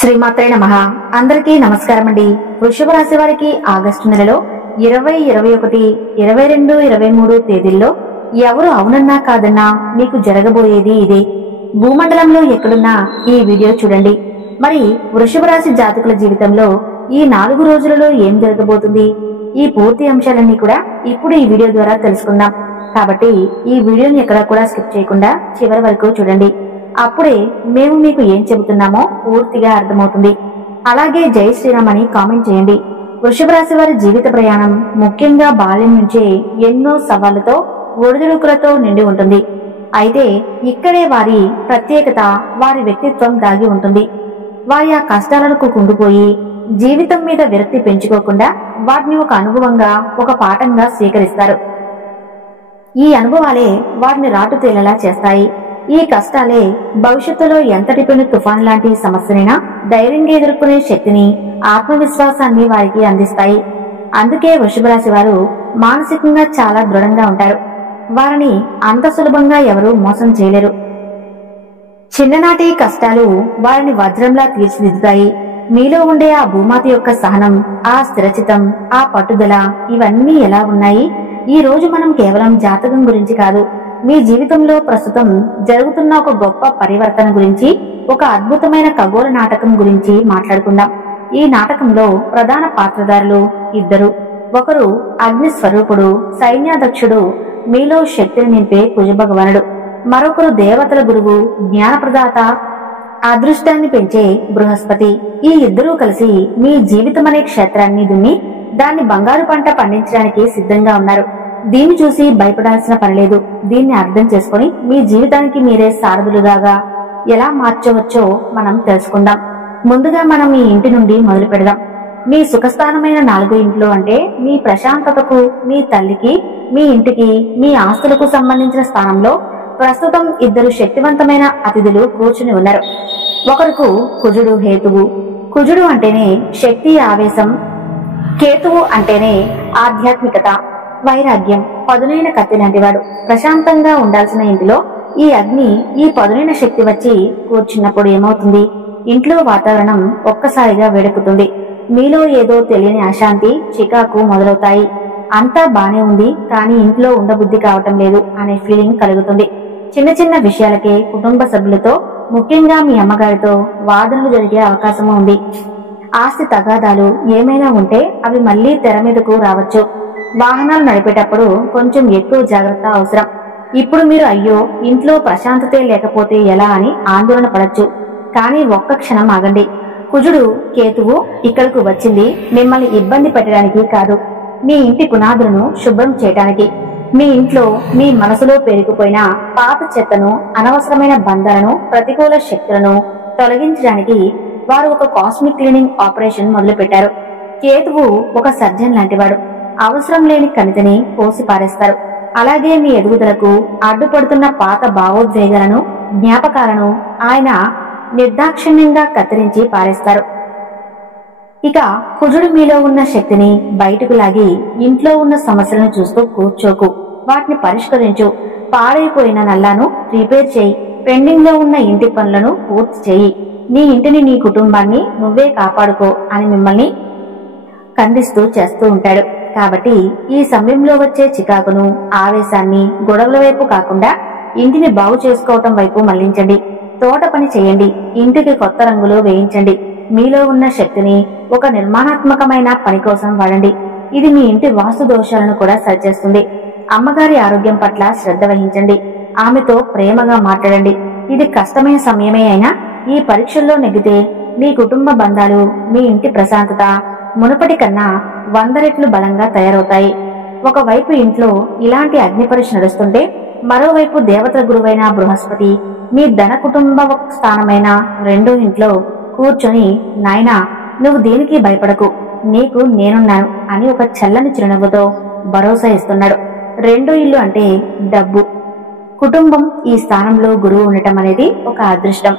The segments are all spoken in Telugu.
శ్రీమాత్రే నమః. అందరికీ నమస్కారం అండి. వృషభ రాశి వారికి ఆగస్టు నెలలో 20, 21, 22, 23 తేదీల్లో ఎవరు అవునన్నా కాదన్నా మీకు జరగబోయేది ఇదే. భూమండలంలో ఎక్కడున్నా ఈ వీడియో చూడండి. మరి వృషభ రాశి జాతకుల జీవితంలో ఈ 4 రోజులలో ఏం జరగబోతుంది, ఈ పూర్తి అంశాలన్నీ కూడా ఇప్పుడు ఈ వీడియో ద్వారా తెలుసుకుందాం. కాబట్టి ఈ వీడియోని ఎక్కడా కూడా స్కిప్ చేయకుండా చివరి వరకు చూడండి. అప్పుడే మేము మీకు ఏం చెబుతున్నామో పూర్తిగా అర్థమవుతుంది. అలాగే జై శ్రీరామ్ అని కామెంట్ చేయండి. వృషభ రాశి వారి జీవిత ప్రయాణం ముఖ్యంగా బాల్యం నుంచే ఎన్నో సవాళ్లతో ఒడిదుడుకులతో నిండి ఉంటుంది. అయితే ఇక్కడే వారి ప్రత్యేకత, వారి వ్యక్తిత్వం దాగి ఉంటుంది. వారి ఆ కష్టాలను కుంగిపోయి జీవితం మీద విరక్తి పెంచుకోకుండా వాటిని ఒక అనుభవంగా, ఒక పాఠంగా స్వీకరిస్తారు. ఈ అనుభవాలే వారిని రాటు తేలేలా చేస్తాయి. ఈ కష్టాలే భవిష్యత్తులో ఎంతటి పెను తుఫాన్ లాంటి సమస్యనైనా ధైర్యంగా ఎదుర్కొనే శక్తిని, ఆత్మవిశ్వాసాన్ని వారికి అందిస్తాయి. అందుకే వృషభ రాశి వారు మానసికంగా చాలా దృఢంగా ఉంటారు. వారిని అంత సులభంగా ఎవరూ మోసం చేయలేరు. చిన్ననాటి కష్టాలు వారిని వజ్రంలా తీర్చిదిద్దుతాయి. మీలో ఉండే ఆ భూమాత యొక్క సహనం, ఆ స్థిరచితం, ఆ పట్టుదల ఇవన్నీ ఎలా ఉన్నాయి? ఈ రోజు మనం కేవలం జాతకం గురించి కాదు, మీ జీవితంలో ప్రస్తుతం జరుగుతున్న ఒక గొప్ప పరివర్తన గురించి, ఒక అద్భుతమైన ఖగోళ నాటకం గురించి మాట్లాడుకుందాం. ఈ నాటకంలో ప్రధాన పాత్రధారులు ఇద్దరు. ఒకరు అగ్ని స్వరూపుడు, సైన్యాధ్యక్షుడు, మీలో శక్తిని నింపే కుజభగవానుడు. మరొకరు దేవతల గురువు, జ్ఞానప్రదాత, అదృష్టాన్ని పెంచే బృహస్పతి. ఈ ఇద్దరూ కలిసి మీ జీవితం అనే క్షేత్రాన్ని దున్ని దాన్ని బంగారు పంట పండించడానికి సిద్ధంగా ఉన్నారు. దీన్ని చూసి భయపడాల్సిన పనిలేదు. దీన్ని అర్థం చేసుకుని మీ జీవితానికి మీరే సారథులుగా ఎలా మార్చవచ్చో మనం తెలుసుకుందాం. ముందుగా మనం మీ ఇంటి నుండి మొదలు పెడదాం. మీ సుఖస్థానమైన 4 ఇంట్లో, అంటే మీ ప్రశాంతతకు, మీ తల్లికి, మీ ఇంటికి, మీ ఆస్తులకు సంబంధించిన స్థానంలో ప్రస్తుతం ఇద్దరు శక్తివంతమైన అతిథులు కూర్చుని ఉన్నారు. ఒకరికి కుజుడు హేతువు. కుజుడు అంటేనే శక్తి, ఆవేశం. కేతువు అంటేనే ఆధ్యాత్మికత, వైరాగ్యం, పదునైన కత్తి లాంటివాడు. ప్రశాంతంగా ఉండాల్సిన ఇంటిలో ఈ అగ్ని, ఈ పదునైన శక్తి వచ్చి కూర్చున్నప్పుడు ఏమవుతుంది? ఇంట్లో వాతావరణం ఒక్కసారిగా వేడెక్కుతుంది. మీలో ఏదో తెలియని అశాంతి, చికాకు మొదలవుతాయి. అంతా బానే ఉంది, కానీ ఇంట్లో ఉండబుద్ధి కావటం లేదు అనే ఫీలింగ్ కలుగుతుంది. చిన్న చిన్న విషయాలకే కుటుంబ సభ్యులతో, ముఖ్యంగా మీ అమ్మగారితో వాదనలు జరిగే అవకాశము ఉంది. ఆస్తి తగాదాలు ఏమైనా ఉంటే అవి మళ్లీ తెర మీదకు రావచ్చు. వాహనాలు నడిపేటప్పుడు కొంచెం ఎక్కువ జాగ్రత్త అవసరం. ఇప్పుడు మీరు అయ్యో ఇంట్లో ప్రశాంతతే లేకపోతే ఎలా అని ఆందోళన పడచ్చు. కానీ ఒక్క క్షణం ఆగండి. కుజుడు, కేతువు ఇక్కడకు వచ్చింది మిమ్మల్ని ఇబ్బంది పెట్టడానికి కాదు, మీ ఇంటి పునాదులను శుభ్రం చేయడానికి. మీ ఇంట్లో, మీ మనసులో పేరుకుపోయిన పాత చెత్తను, అనవసరమైన బంధాలను, ప్రతికూల శక్తులను తొలగించడానికి వారు ఒక కాస్మిక్ క్లీనింగ్ ఆపరేషన్ మొదలు పెట్టారు. కేతువు ఒక సర్జన్ లాంటివాడు. అవసరం లేని కణితిని పోసి పారేస్తారు. అలాగే మీ ఎదుగుదలకు అడ్డుపడుతున్న పాత భావోద్వేగాలను, జ్ఞాపకాలను ఆయన నిర్దాక్షిణ్యంగా కత్తిరించి పారేస్తారు. ఇక కుజుడు మీలో ఉన్న శక్తిని బయటకు లాగి ఇంట్లో ఉన్న సమస్యలను చూస్తూ కూర్చోకు, వాటిని పరిష్కరించు. పాడైపోయిన నల్లాను రిపేర్ చేయి. పెండింగ్ లో ఉన్న ఇంటి పనులను పూర్తి చేయి. నీ ఇంటిని, నీ కుటుంబాన్ని నువ్వే కాపాడుకో అని మిమ్మల్ని ఖండిస్తూ చేస్తూ ఉంటాడు. కాబట్టి ఈ సమయంలో వచ్చే చికాకును, ఆవేశాన్ని గొడవల వైపు కాకుండా ఇంటిని బాగు చేసుకోవటం వైపు మళ్లించండి. తోట పని చేయండి. ఇంటికి కొత్త రంగులు వేయించండి. మీలో ఉన్న శక్తిని ఒక నిర్మాణాత్మకమైన పని కోసం వాడండి. ఇది మీ ఇంటి వాస్తు దోషాలను కూడా సరిచేస్తుంది. అమ్మగారి ఆరోగ్యం పట్ల శ్రద్ధ వహించండి. ఆమెతో ప్రేమగా మాట్లాడండి. ఇది కష్టమైన సమయమే అయినా ఈ పరీక్షల్లో నెగ్గితే మీ కుటుంబ బంధాలు, మీ ఇంటి ప్రశాంతత మునుపటి కన్నా 100 రెట్లు బలంగా తయారవుతాయి. ఒకవైపు ఇంట్లో ఇలాంటి అగ్ని పరీక్ష నడుస్తుంటే, మరోవైపు దేవతల గురువైన బృహస్పతి మీ ధన కుటుంబ స్థానమైన 2వ ఇంట్లో కూర్చొని, నాయనా నువ్వు దేనికి భయపడకు, నీకు నేనున్నాను అని ఒక చల్లని చిరునవ్వుతో భరోసా ఇస్తున్నాడు. 2వ ఇల్లు అంటే డబ్బు, కుటుంబం. ఈ స్థానంలో గురువు ఉండటం అనేది ఒక అదృష్టం.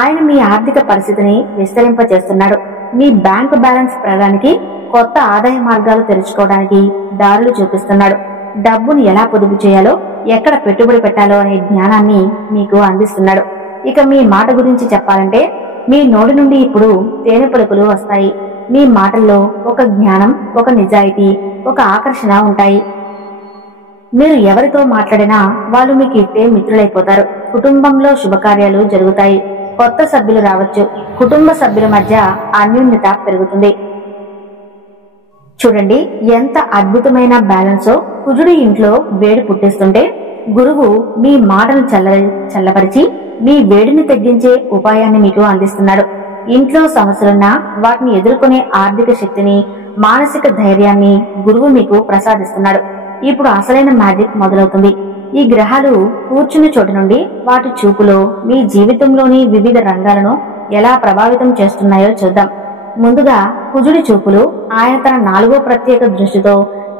ఆయన మీ ఆర్థిక పరిస్థితిని విస్తరింపజేస్తున్నాడు. మీ బ్యాంకు బ్యాలెన్స్ పెరగడానికి, కొత్త ఆదాయ మార్గాలు తెరుచుకోవడానికి దారులు చూపిస్తున్నాడు. డబ్బును ఎలా పొదుపు చేయాలో, ఎక్కడ పెట్టుబడి పెట్టాలో అనే జ్ఞానాన్ని మీకు అందిస్తున్నాడు. ఇక మీ మాట గురించి చెప్పాలంటే, మీ నోటి నుండి ఇప్పుడు తేనె పలుకులు వస్తాయి. మీ మాటల్లో ఒక జ్ఞానం, ఒక నిజాయితీ, ఒక ఆకర్షణ ఉంటాయి. మీరు ఎవరితో మాట్లాడినా వాళ్ళు మీకు ఇట్టే మిత్రులైపోతారు. కుటుంబంలో శుభకార్యాలు జరుగుతాయి. కొత్త సభ్యులు రావచ్చు. కుటుంబ సభ్యుల మధ్య అన్యోన్యత పెరుగుతుంది. చూడండి ఎంత అద్భుతమైన బ్యాలెన్సో. కుజుడి ఇంట్లో వేడి పుట్టిస్తుంటే గురువు మీ మాటను చల్లపరిచి మీ వేడిని తగ్గించే ఉపాయాన్ని మీకు అందిస్తున్నాడు. ఇంట్లో సమస్యలున్నా వాటిని ఎదుర్కొనే ఆర్థిక శక్తిని, మానసిక ధైర్యాన్ని గురువు మీకు ప్రసాదిస్తున్నాడు. ఇప్పుడు అసలైన మ్యాజిక్ మొదలవుతుంది. ఈ గ్రహాలు కూర్చున్న చోటు నుండి వాటి చూపులో మీ జీవితంలోని వివిధ రంగాలను ఎలా ప్రభావితం చేస్తున్నాయో చూద్దాం. ముందుగా కుజుడి చూపులు ఆయన తన 4వ ప్రత్యేక దృష్టితో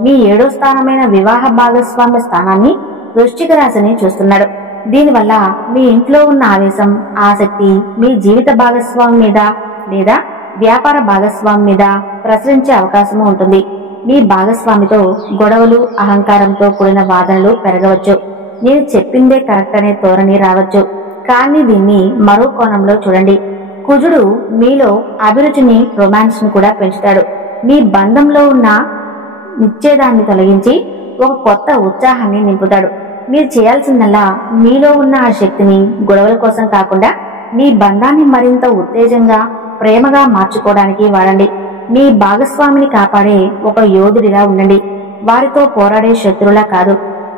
మీ 7వ స్థానమైన వివాహ భాగస్వామ్య స్థానాన్ని, వృశ్చిక రాశిని చూస్తున్నాడు. దీనివల్ల మీ ఇంట్లో ఉన్న ఆవేశం, ఆసక్తి మీ జీవిత భాగస్వామి మీద లేదా వ్యాపార భాగస్వామి మీద ప్రసరించే అవకాశం ఉంటుంది. మీ భాగస్వామితో గొడవలు, అహంకారంతో కూడిన వాదనలు పెరగవచ్చు. నేను చెప్పిందే కరెక్ట్ అనే ధోరణి రావచ్చు. కానీ దీన్ని మరో కోణంలో చూడండి. కుజుడు మీలో అభిరుచిని, రొమాన్స్ ను కూడా పెంచుతాడు. మీ బంధంలో ఉన్న నిశ్చేదాన్ని తొలగించి ఒక కొత్త ఉత్సాహాన్ని నింపుతాడు. మీరు చేయాల్సిందల్లా మీలో ఉన్న ఆ శక్తిని గొడవల కోసం కాకుండా మీ బంధాన్ని మరింత ఉత్తేజంగా, ప్రేమగా మార్చుకోవడానికి వాడండి. మీ భాగస్వామిని కాపాడే ఒక యోధుడిలా ఉండండి, వారితో పోరాడే శత్రువులా కాదు.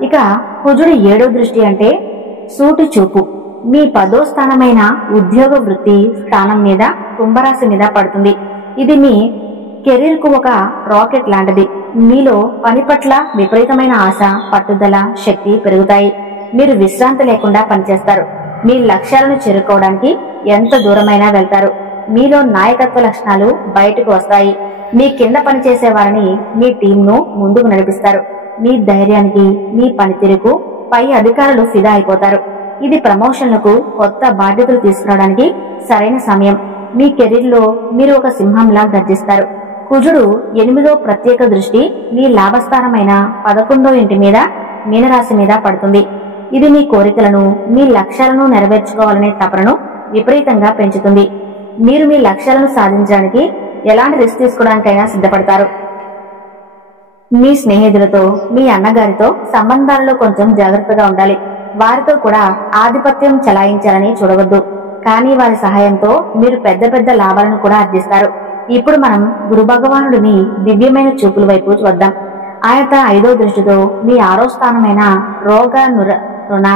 ఇక కుజుడి 7వ దృష్టి అంటే సూటి చూపు మీ 10వ స్థానమైన ఉద్యోగ వృత్తి స్థానం మీద, కుంభరాశి మీద పడుతుంది. ఇది మీ కెరీర్ కు ఒక రాకెట్ లాంటిది. మీలో పని పట్ల విపరీతమైన ఆశ, పట్టుదల, శక్తి పెరుగుతాయి. మీరు విశ్రాంతి లేకుండా పనిచేస్తారు. మీ లక్ష్యాలను చేరుకోవడానికి ఎంత దూరమైనా వెళ్తారు. మీలో నాయకత్వ లక్షణాలు బయటకు వస్తాయి. మీ కింద పనిచేసే వారిని, మీ టీంను ముందుకు నడిపిస్తారు. మీ ధైర్యానికి, మీ పనితీరుకు పై అధికారులు ఫిదా అయిపోతారు. ఇది ప్రమోషన్లకు, కొత్త బాధ్యతలు తీసుకురావడానికి సరైన సమయం. మీ కెరీర్లో మీరు ఒక సింహంలా గర్జిస్తారు. కుజుడు 8వ ప్రత్యేక దృష్టి మీ లాభస్థానమైన 11వ ఇంటి మీద, మీనరాశి మీద పడుతుంది. ఇది మీ కోరికలను, మీ లక్ష్యాలను నెరవేర్చుకోవాలనే తపనను విపరీతంగా పెంచుతుంది. మీరు మీ లక్ష్యాలను సాధించడానికి ఎలాంటి రిస్క్ తీసుకోవడానికైనా సిద్ధపడతారు. మీ స్నేహితులతో, మీ అన్నగారితో సంబంధాలలో కొంచెం జాగ్రత్తగా ఉండాలి. వారితో కూడా ఆధిపత్యం చెలాయించాలని చూడవద్దు. కానీ వారి సహాయంతో మీరు పెద్ద పెద్ద లాభాలను కూడా ఆర్జిస్తారు. ఇప్పుడు మనం గురు భగవానుడిని దివ్యమైన చూపుల వైపు వద్దాం. ఆయన తన 5వ దృష్టితో మీ 6వ స్థానమైన రోగ, రుణ,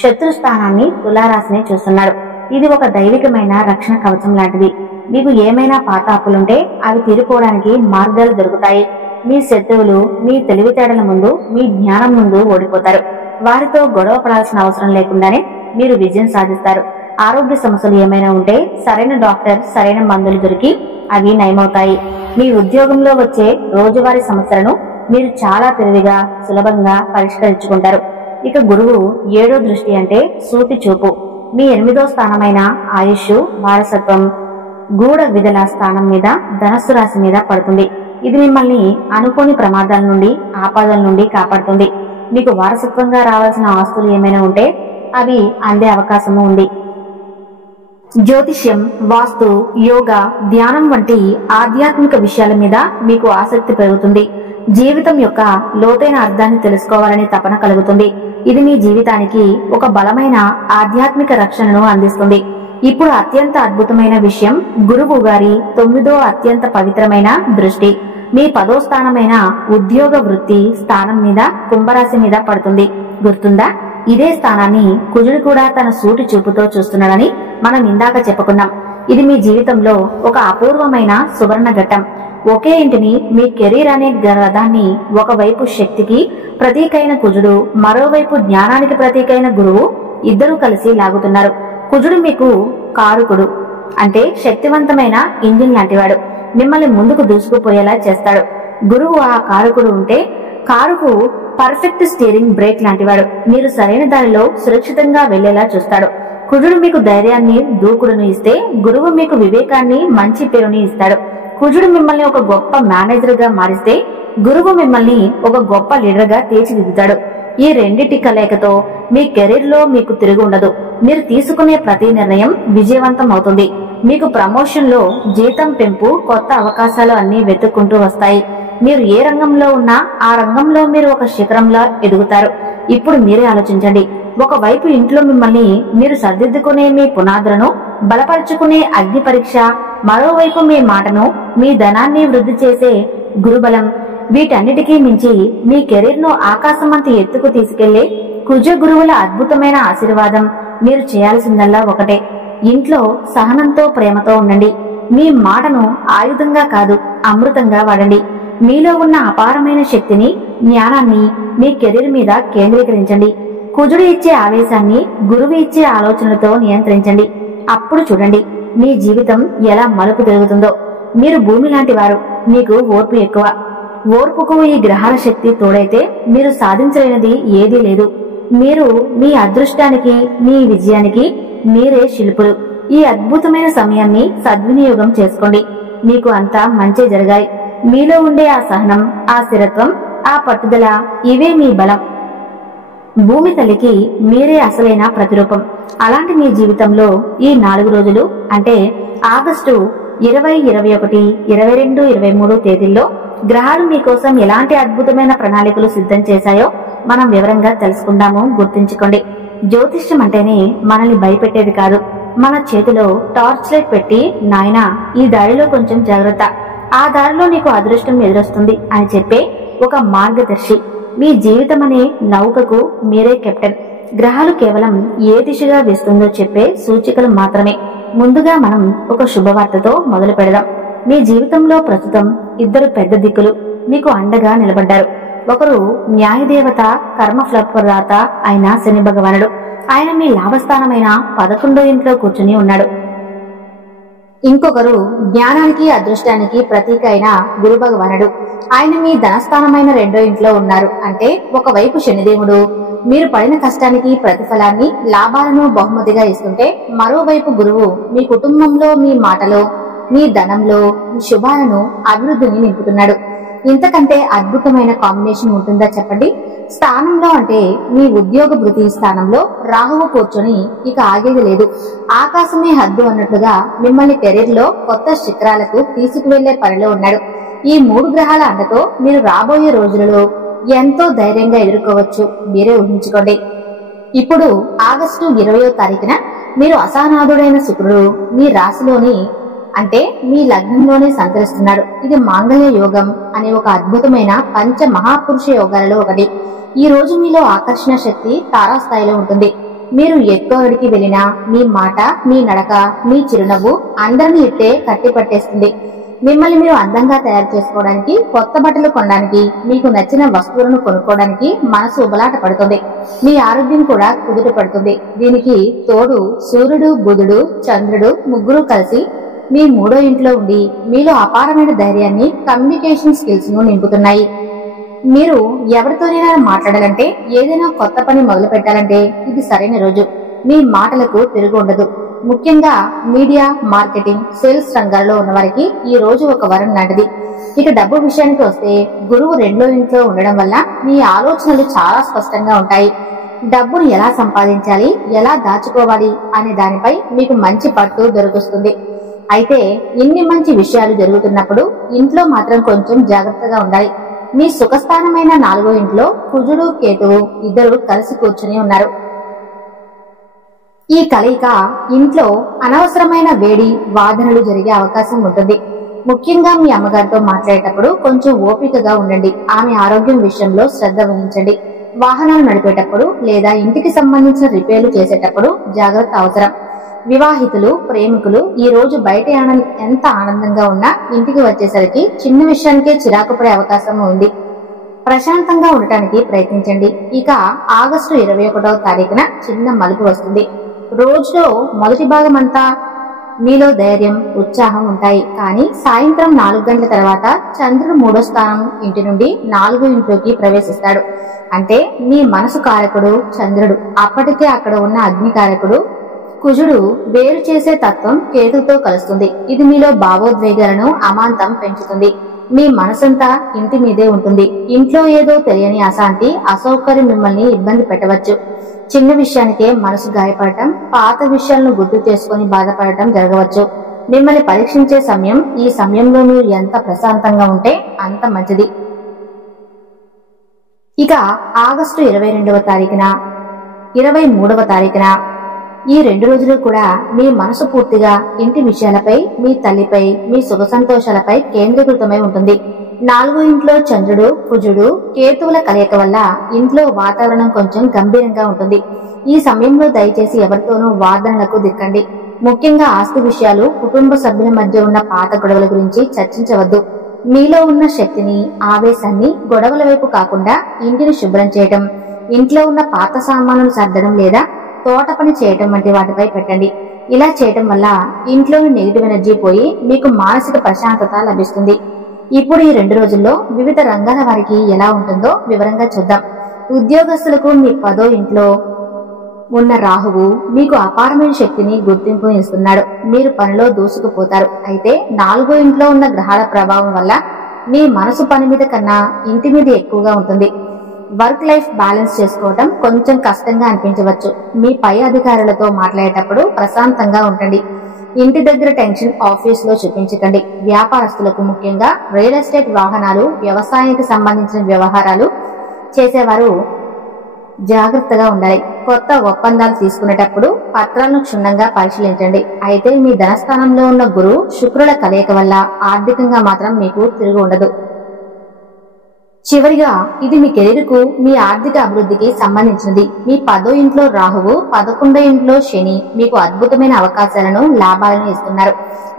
శత్రు స్థానాన్ని, తులారాశిని చూస్తున్నాడు. ఇది ఒక దైవికమైన రక్షణ కవచం లాంటిది. మీకు ఏమైనా పాత అప్పులుంటే అవి తీరుకోవడానికి మార్గాలు దొరుకుతాయి. మీ శత్రువులు మీ తెలివితేటల ముందు, మీ జ్ఞానం ముందు ఓడిపోతారు. వారితో గొడవ పడాల్సిన అవసరం లేకుండానే మీరు విజయం సాధిస్తారు. ఆరోగ్య సమస్యలు ఏమైనా ఉంటే సరైన డాక్టర్, సరైన మందులు దొరికి అవి నయమవుతాయి. మీ ఉద్యోగంలో వచ్చే రోజువారీ సమస్యలను మీరు చాలా తెలివిగా, సులభంగా పరిష్కరించుకుంటారు. ఇక గురువు 7వ దృష్టి అంటే సూటి చూపు మీ 8వ స్థానమైన ఆయుష్, వారసత్వం, గూఢ విధుల స్థానం మీద, ధనస్సు రాశి మీద పడుతుంది. ఇది మిమ్మల్ని అనుకోని ప్రమాదాల నుండి, ఆపదల నుండి కాపాడుతుంది. మీకు వారసత్వంగా రావాల్సిన ఆస్తులు ఏమైనా ఉంటే అవి అందే అవకాశము ఉంది. జ్యోతిష్యం, వాస్తు, యోగా, ధ్యానం వంటి ఆధ్యాత్మిక విషయాల మీద మీకు ఆసక్తి పెరుగుతుంది. జీవితం యొక్క లోతైన అర్థాన్ని తెలుసుకోవాలని తపన కలుగుతుంది. ఇది మీ జీవితానికి ఒక బలమైన ఆధ్యాత్మిక రక్షణను అందిస్తుంది. ఇప్పుడు అత్యంత అద్భుతమైన విషయం, గురువు గారి 9వ అత్యంత పవిత్రమైన దృష్టి మీ 10వ స్థానమైన ఉద్యోగ వృత్తి స్థానం మీద, కుంభరాశి మీద పడుతుంది. గుర్తుందా? ఇదే స్థానాన్ని కుజుడు కూడా తన సూటి చూపుతో చూస్తున్నాడని మనం ఇందాక చెప్పుకున్నాం. ఇది మీ జీవితంలో ఒక అపూర్వమైన సువర్ణ ఘట్టం. ఒకే ఇంటిని, మీ కెరీర్ అనే రథాన్ని ఒకవైపు శక్తికి ప్రతీకైన కుజుడు, మరోవైపు జ్ఞానానికి ప్రతీకైన గురువు ఇద్దరూ కలిసి లాగుతున్నారు. కుజుడు మీకు కారుకుడు, అంటే శక్తివంతమైన ఇంజిన్ లాంటివాడు. మిమ్మల్ని ముందుకు దూసుకుపోయేలా చేస్తాడు. గురువు ఆ కారుకుడు ఉంటే కారుకు పర్ఫెక్ట్ స్టీరింగ్ బ్రేక్ లాంటివాడు. మీరు సరైన దారిలో సురక్షితంగా వెళ్లేలా చూస్తాడు. కుజుడు మీకు ధైర్యాన్ని, దూకుడును ఇస్తే గురువు మీకు వివేకాన్ని, మంచి పేరుని ఇస్తాడు. కుజుడు మిమ్మల్ని ఒక గొప్ప మేనేజర్ గా మారిస్తే గురువు మిమ్మల్ని ఒక గొప్ప లీడర్ గా తీర్చిదిద్దుతాడు. ఈ రెండిటి కలయికతో మీ కెరీర్ లో మీకు తిరుగు ఉండదు. మీరు తీసుకునే ప్రతి నిర్ణయం విజయవంతం అవుతుంది. మీకు ప్రమోషన్లో జీతం పెంపు, కొత్త అవకాశాలు అన్నీ వెతుక్కుంటూ వస్తాయి. మీరు ఏ రంగంలో ఉన్నా ఆ రంగంలో మీరు ఒక శిఖరంలా ఎదుగుతారు. ఇప్పుడు మీరే ఆలోచించండి. ఒకవైపు ఇంట్లో మిమ్మల్ని మీరు సర్దిద్దుకునే మీ పునాదులను బలపరుచుకునే అగ్ని పరీక్ష, మరోవైపు మీ మాటను, మీ ధనాన్ని వృద్ధి చేసే గురుబలం, వీటన్నిటికీ మించి మీ కెరీర్ను ఆకాశమంత ఎత్తుకు తీసుకెళ్లే కుజ గురువుల అద్భుతమైన ఆశీర్వాదం. మీరు చేయాల్సిందల్లా ఒకటే, ఇంట్లో సహనంతో, ప్రేమతో ఉండండి. మీ మాటను ఆయుధంగా కాదు, అమృతంగా వాడండి. మీలో ఉన్న అపారమైన శక్తిని, జ్ఞానాన్ని మీ కెరీర్ మీద కేంద్రీకరించండి. కుజుడు ఇచ్చే ఆవేశాన్ని గురువు ఇచ్చే ఆలోచనలతో నియంత్రించండి. అప్పుడు చూడండి మీ జీవితం ఎలా మలుపు తిరుగుతుందో. మీరు భూమి లాంటి వారు, మీకు ఓర్పు ఎక్కువ. ఓర్పుకు ఈ గ్రహాల శక్తి తోడైతే మీరు సాధించలేనిది ఏదీ లేదు. మీరు మీ అదృష్టానికి, మీ విజయానికి మీరే శిల్పులు. ఈ అద్భుతమైన సమయాన్ని సద్వినియోగం చేసుకోండి. మీకు అంతా మంచి జరగాలి. మీలో ఉండే ఆ సహనం, ఆ స్థిరత్వం, ఆ పట్టుదల, ఇవే మీ బలం. భూమి తల్లికి మీరే అసలైన ప్రతిరూపం. అలాంటి మీ జీవితంలో ఈ 4 రోజులు అంటే ఆగస్టు 20, 21, 22, 23 తేదీల్లో గ్రహాలు మీకోసం ఎలాంటి అద్భుతమైన ప్రణాళికలు సిద్ధం చేశాయో మనం వివరంగా తెలుసుకుందాము. గుర్తుంచుకోండి, జ్యోతిష్యం అంటేనే మనల్ని భయపెట్టేది కాదు. మన చేతిలో టార్చ్ లైట్ పెట్టి, నాయనా ఈ దారిలో కొంచెం జాగ్రత్త, ఆ దారిలో నీకు అదృష్టం ఎదురొస్తుంది అని చెప్పే ఒక మార్గదర్శి. మీ జీవితం అనే నౌకకు మీరే కెప్టెన్. గ్రహాలు కేవలం ఏ దిశగా వేస్తుందో చెప్పే సూచికలు మాత్రమే. ముందుగా మనం ఒక శుభవార్తతో మొదలు పెడదాం. మీ జీవితంలో ప్రస్తుతం 2 పెద్ద దిక్కులు మీకు అండగా నిలబడ్డారు. ఒకరు న్యాయదేవత, కర్మఫలప్రదాత అయిన శని భగవానుడు. ఆయన మీ లాభస్థానమైన 11వ ఇంట్లో కూర్చుని ఉన్నాడు. ఇంకొకరు జ్ఞానానికి, అదృష్టానికి ప్రతీక అయిన గురు భగవానుడు. ఆయన మీ ధనస్థానమైన 2వ ఇంట్లో ఉన్నారు. అంటే ఒకవైపు శనిదేవుడు మీరు పడిన కష్టానికి ప్రతిఫలాన్ని, లాభాలను బహుమతిగా ఇస్తుంటే, మరోవైపు గురువు మీ కుటుంబంలో, మీ మాటలో, మీ ధనంలో శుభాలను, అభివృద్ధిని నింపుతున్నాడు. ఇంతకంటే అద్భుతమైన కాంబినేషన్ ఉంటుందా చెప్పండి. స్థానంలో అంటే మీ ఉద్యోగ వృత్తి స్థానంలో రాహువు కూర్చొని ఇక ఆగేది లేదు. ఆకాశమే హద్దు అన్నట్లుగా మిమ్మల్ని కెరీర్ లో కొత్త శిఖరాలకు తీసుకువెళ్లే పనిలో ఉన్నాడు. ఈ 3 గ్రహాల అండతో మీరు రాబోయే రోజులలో ఎంతో ధైర్యంగా ఎదుర్కోవచ్చు. మీరే ఊహించుకోండి. ఇప్పుడు ఆగస్టు 20వ తారీఖున మీరు అసానాథుడైన శుక్రుడు మీ రాశిలోని అంటే మీ లగ్నంలోనే సంచరిస్తున్నాడు. ఇది మాంగళ్య యోగం అనే ఒక అద్భుతమైన పంచ మహాపురుష యోగాలలో ఒకటి. ఈ రోజు మీలో ఆకర్షణ శక్తి తారాస్థాయిలో ఉంటుంది. మీరు ఎక్కడికి వెళ్ళినా మీ మాట, మీ నడక, మీ చిరునవ్వు అందరినీ ఇట్టే కట్టి పట్టేస్తుంది. మిమ్మల్ని మీరు అందంగా తయారు చేసుకోవడానికి, కొత్త బట్టలు కొనడానికి, మీకు నచ్చిన వస్తువులను కొనుక్కోవడానికి మనసు ఉబలాట పడుతుంది. మీ ఆరోగ్యం కూడా కుదుట పడుతుంది. దీనికి తోడు సూర్యుడు, బుధుడు, చంద్రుడు ముగ్గురు కలిసి మీ 3వ ఇంట్లో ఉండి మీలో అపారమైన ధైర్యాన్ని, కమ్యూనికేషన్ స్కిల్స్ ను నింపుతున్నాయి. మీరు ఎవరితోనైనా మాట్లాడాలంటే, ఏదైనా కొత్త పని మొదలు పెట్టాలంటే ఇది సరైన రోజు. మీ మాటలకు తిరుగు ఉండదు. ముఖ్యంగా మీడియా, మార్కెటింగ్, సేల్స్ రంగాల్లో ఉన్న వారికి ఈ రోజు ఒక వరం లాంటిది. ఇక డబ్బు విషయానికి వస్తే, గురువు 2వ ఇంట్లో ఉండడం వల్ల మీ ఆలోచనలు చాలా స్పష్టంగా ఉంటాయి. డబ్బును ఎలా సంపాదించాలి, ఎలా దాచుకోవాలి అనే దానిపై మీకు మంచి పట్టు దొరుకుతుంది. అయితే ఇన్ని మంచి విషయాలు జరుగుతున్నప్పుడు ఇంట్లో మాత్రం కొంచెం జాగ్రత్తగా ఉండాలి. మీ సుఖస్థానమైన 4వ ఇంట్లో కుజుడు, కేతువు ఇద్దరు కలిసి కూర్చుని ఉన్నారు. ఈ కలయిక ఇంట్లో అనవసరమైన వేడి, వాదనలు జరిగే అవకాశం ఉంటుంది. ముఖ్యంగా మీ అమ్మగారితో మాట్లాడేటప్పుడు కొంచెం ఓపికగా ఉండండి. ఆమె ఆరోగ్యం విషయంలో శ్రద్ధ వహించండి. వాహనాలు నడిపేటప్పుడు లేదా ఇంటికి సంబంధించిన రిపేర్లు చేసేటప్పుడు జాగ్రత్త అవసరం. వివాహితులు, ప్రేమికులు ఈ రోజు బయట ఎంత ఆనందంగా ఉన్నా ఇంటికి వచ్చేసరికి చిన్న విషయానికే చిరాకు పడే అవకాశం ఉంది. ప్రశాంతంగా ఉండటానికి ప్రయత్నించండి. ఇక ఆగస్టు 21వ తారీఖున చిన్న మలుపు వస్తుంది. రోజులో మొదటి భాగం అంతా మీలో ధైర్యం, ఉత్సాహం ఉంటాయి. కానీ సాయంత్రం 4 గంటల తర్వాత చంద్రుడు 3వ స్థానం ఇంటి నుండి 4వ ఇంట్లోకి ప్రవేశిస్తాడు. అంటే మీ మనసు కారకుడు చంద్రుడు, అప్పటికే అక్కడ ఉన్న అగ్ని కారకుడు కుజుడు వేరు చేసే తత్వం కేతుతో కలుస్తుంది. ఇది మీలో భావోద్వేగాలను అమాంతం పెంచుతుంది. మీ మనసంతా ఇంటి మీదే ఉంటుంది. ఇంట్లో ఏదో తెలియని అశాంతి, అసౌకర్యం మిమ్మల్ని ఇబ్బంది పెట్టవచ్చు. చిన్న విషయానికే మనసు గాయపడటం, పాత విషయాలను గుర్తు చేసుకుని బాధపడటం జరగవచ్చు. మిమ్మల్ని పరీక్షించే సమయం. ఈ సమయంలో మీరు ఎంత ప్రశాంతంగా ఉంటే అంత మంచిది. ఇక ఆగస్టు 22వ తారీఖున 23వ తారీఖున ఈ 2 రోజులు కూడా మీ మనసు పూర్తిగా ఇంటి విషయాలపై, మీ తల్లిపై, మీ సుఖ సంతోషాలపై కేంద్రీకృతమై ఉంటుంది. 4వ ఇంట్లో చంద్రుడు, కుజుడు, కేతువుల కలయిక వల్ల ఇంట్లో వాతావరణం కొంచెం గంభీరంగా ఉంటుంది. ఈ సమయంలో దయచేసి ఎవరితోనూ వాదనలకు దిక్కండి. ముఖ్యంగా ఆస్తి విషయాలు, కుటుంబ సభ్యుల మధ్య ఉన్న పాత గొడవల గురించి చర్చించవద్దు. మీలో ఉన్న శక్తిని, ఆవేశాన్ని గొడవల వైపు కాకుండా ఇంటిని శుభ్రం చేయటం, ఇంట్లో ఉన్న పాత సామానులు సర్దడం లేదా తోట పని చేయటం వంటి వాటిపై పెట్టండి. ఇలా చేయటం వల్ల ఇంట్లోని నెగిటివ్ ఎనర్జీ పోయి మీకు మానసిక ప్రశాంతత లభిస్తుంది. ఇప్పుడు ఈ 2 రోజుల్లో వివిధ రంగాల వారికి ఎలా ఉంటుందో వివరంగా చూద్దాం. ఉద్యోగస్తులకు మీ 10వ ఇంట్లో ఉన్న రాహువు మీకు అపారమైన శక్తిని, గుర్తింపుని ఇస్తున్నాడు. మీరు పనిలో దూసుకుపోతారు. అయితే 4వ ఇంట్లో ఉన్న గ్రహాల ప్రభావం వల్ల మీ మనసు పని మీద కన్నా ఇంటి మీద ఎక్కువగా ఉంటుంది. వర్క్ లైఫ్ బ్యాలెన్స్ చేసుకోవటం కొంచెం కష్టంగా అనిపించవచ్చు. మీ పై అధికారులతో మాట్లాడేటప్పుడు ప్రశాంతంగా ఉండండి. ఇంటి దగ్గర టెన్షన్ ఆఫీసులో చూపించకండి. వ్యాపారస్తులకు, ముఖ్యంగా రియల్ ఎస్టేట్, వాహనాలు, వ్యవసాయానికి సంబంధించిన వ్యవహారాలు చేసేవారు జాగ్రత్తగా ఉండాలి. కొత్త ఒప్పందాలు తీసుకునేటప్పుడు పత్రాలను క్షుణ్ణంగా పరిశీలించండి. అయితే మీ ధనస్థానంలో ఉన్న గురు, శుక్రుల కలయిక వల్ల ఆర్థికంగా మాత్రం మీకు తిరుగు ఉండదు. చివరిగా ఇది మీ కెరీర్కు, మీ ఆర్థిక అభివృద్ధికి సంబంధించినది. మీ 10వ ఇంట్లో రాహువు, 11వ ఇంట్లో శని మీకు అద్భుతమైన అవకాశాలను, లాభాలను ఇస్తున్నారు.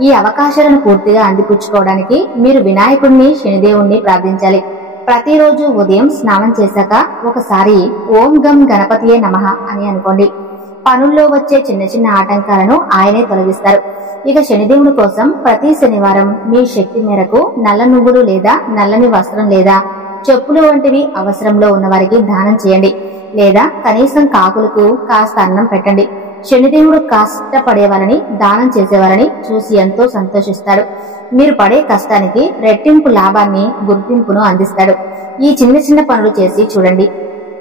ఈ అవకాశాలను పూర్తిగా అందిపుచ్చుకోవడానికి మీరు వినాయకుడిని, శనిదేవుణ్ణి ప్రార్థించాలి. ప్రతిరోజు ఉదయం స్నానం చేశాక ఒకసారి ఓం గం గణపతియే నమః అని అనుకోండి. పనుల్లో వచ్చే చిన్న చిన్న ఆటంకాలను ఆయనే తొలగిస్తారు. ఇక శనిదేవుడి కోసం ప్రతి శనివారం మీ శక్తి మేరకు నల్ల నువ్వులు లేదా నల్లని వస్త్రం లేదా చెప్పులు వంటివి అవసరంలో ఉన్న వారికి దానం చేయండి. లేదా కనీసం కాకులకు కాస్త అన్నం పెట్టండి. శనిదేవుడు కష్టపడేవారని, దానం చేసేవారని చూసి ఎంతో సంతోషిస్తాడు. మీరు పడే కష్టానికి రెట్టింపు లాభాన్ని, గుర్తింపును అందిస్తాడు. ఈ చిన్న చిన్న పనులు చేసి చూడండి.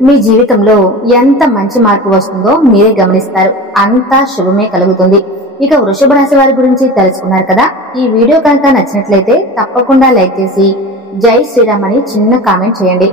మీ జీవితంలో ఎంత మంచి మార్పు వస్తుందో మీరే గమనిస్తారు. అంతా శుభమే కలుగుతుంది. ఇక వృషభ రాశి వారి గురించి తెలుసుకున్నారు కదా. ఈ వీడియో కనుక నచ్చినట్లయితే తప్పకుండా లైక్ చేసి జై శ్రీరామ్ అని చిన్న కామెంట్ చేయండి.